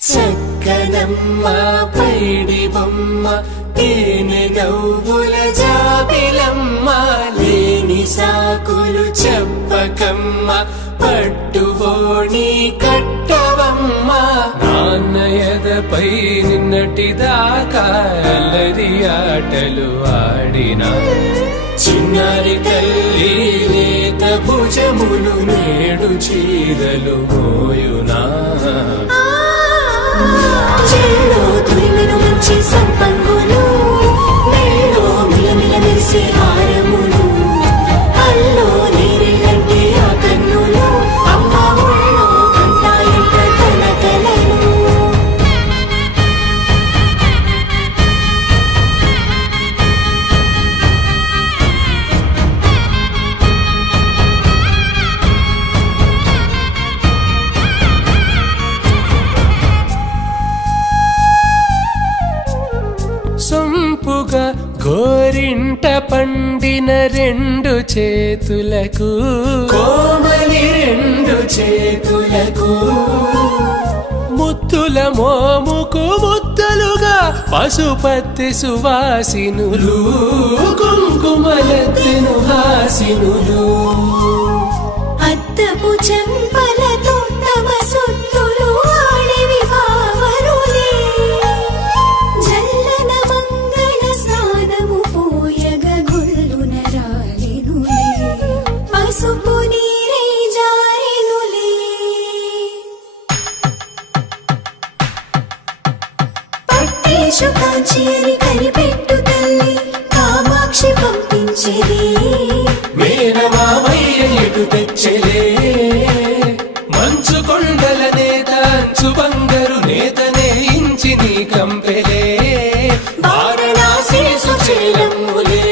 చక్కనమ్మ పైడి బొమ్మ తేనె నవ్వుల జాబిలమ్మ లేని సాకులు చెప్పకమ్మ పట్టువోణి కట్టవమ్మ నాన్నయదపై నిన్నటిదాకా అల్లరి ఆటలు ఆడినా చిన్నారి తల్లి లేత భుజములు నేడు చీరలు మోయునా చెల్లో తురిమెను మంచి సంపంగులు మెల్లో మిలమిల మెరిసే హారములు అల్లో నీరెళ్ళంటే ఆ కన్నులు అమ్మ ఒళ్ళో కంటాయంట తన కలలు సొంపుగా గోరింట పండిన రెండు చేతులకు కోమలి రెండు చేతులకు ముత్తుల మోముకు ముద్దలుగా పశుపతి సువాసినులు కుంకుమలెత్తెను హాసినులు అద్దపు చెంపలతో తమ సొత్తులు ఆడివి భావరులే జల్లన మంగళ స్నానము పోయగ గొల్లున రాలినులే పసుపు నీరై జారినులే పట్టేశు కాంచి అని కనిపెట్టు తల్లి కామాక్షి పంపించేది మేనమామయ్య ఎటు తెచ్చలే మంచు కొండల నేత అంచు బంగారు నేతనే ఇంచి నీ కంపెలే వారణాసి సుచేలమ్ములే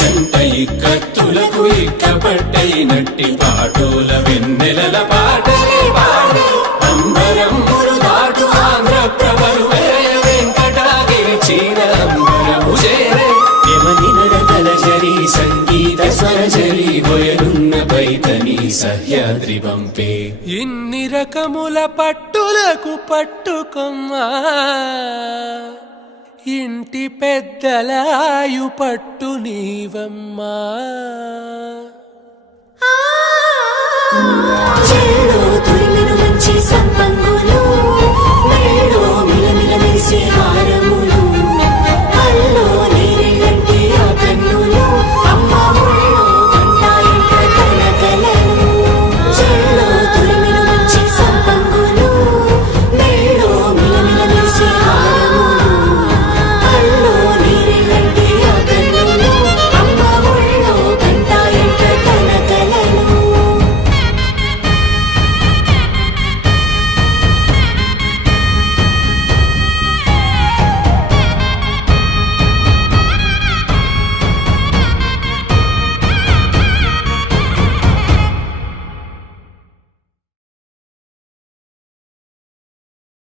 జంట ఇక్కత్తులకు ఇక్కపట్టైనట్టి పాటోల వెన్నెలల పాటలే పాడే అంబరమ్ములు దాటు ఆంధ్ర ప్రభలు వెంకటాగిరి చీర అంబరము చేరే యమని నడకల జరి సంగీత స్వరజరి బొయలున్న పైతని సహ్యాద్రి పంపే ఇన్ని రకముల పట్టులకు పట్టుకొమ్మా ఇంటి పెద్దలాయు పట్టు నీవమ్మా చెల్లో తురిమెను మంచి సంపంగులు